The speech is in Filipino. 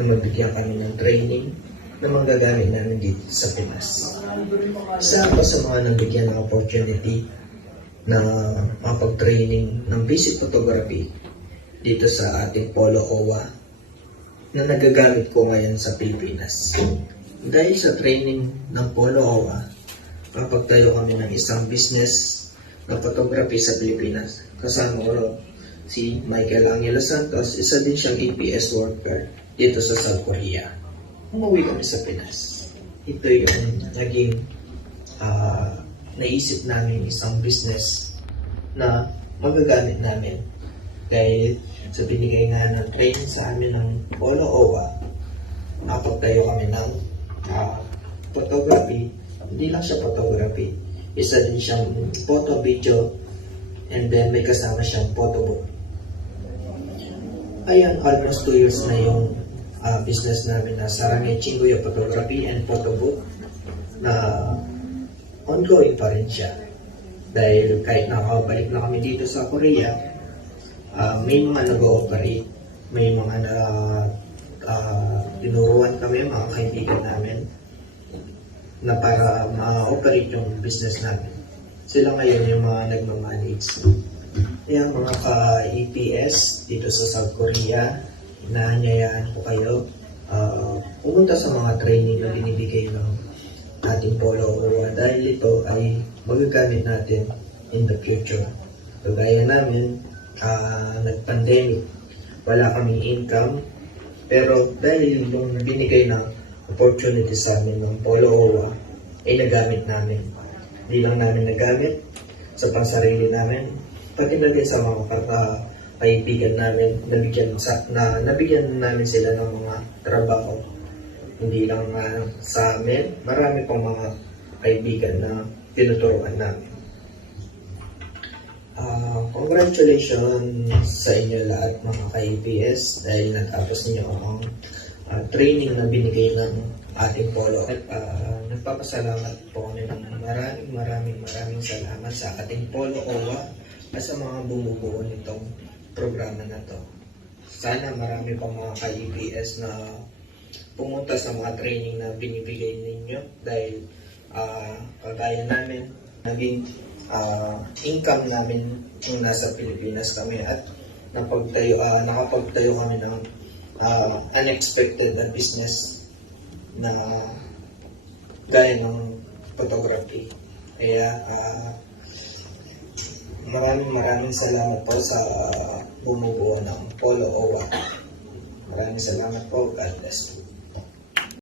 na magbigyan kami ng training na manggagamit namin dito sa Pinas. Isa ako sa mga nabigyan ng opportunity na mapag-training ng basic photography dito sa ating Polo OWA na nagagamit ko ngayon sa Pilipinas. Dahil sa training ng Polo OWA, mapagtayo kami ng isang business na photography sa Pilipinas. Kasama ko si Michael Angelo Santos, isa din siyang APS worker dito sa South Korea. Umuwi kami sa Pinas. Ito yung naging naisip namin isang business na magagamit namin. Dahil sa binigay nga ng training sa amin ng Polo OWA, napagtayo kami ng photography. Hindi lang siya photography. Isa din siyang photo, video, and then may kasama siyang photo book. Ayan, almost 2 years na yung business namin na Sarangay Chinguya Photography and Photo Book na ongoing pa rin siya. Dahil kahit nakabalik na kami dito sa Korea, may mga nag-ooperate, may mga tinuruan kami, mga kaibigan namin, na para ma-operate yung business namin. Sila ngayon yung mga nagmamanage. Kaya mga ka-EPS dito sa South Korea, inaanyayaan ko kayo pumunta sa mga training na binibigay ng ating Polo OWA dahil ito ay magagamit natin in the future. Kagaya namin, nag-pandemic, wala kaming income, pero dahil yung binigay na opportunity sa amin ng Polo OWA ay nagamit namin. Hindi lang namin nagamit sa pansarili namin, pati na din sa mga kaibigan namin, nabigyan namin sila ng mga trabaho. Hindi lang sa amin, marami pang mga kaibigan na tinuturuan namin. Congratulations sa inyo lahat mga ka-EPS dahil natapos niyo ang training na binigay ng ating Polo. Nagpapasalamat po kami ng maraming salamat sa ating Polo OWA at sa mga bumubuo nitong programa na to. Sana marami pang mga ka-EPS na pumunta sa mga training na binibigay ninyo dahil kagaya namin, naging income namin nung nasa Pilipinas kami at nakapagtayo kami ng unexpected business na gaya ng photography. Kaya maraming salamat po sa bumubuo ng Polo OWA. Maraming salamat po. God bless you.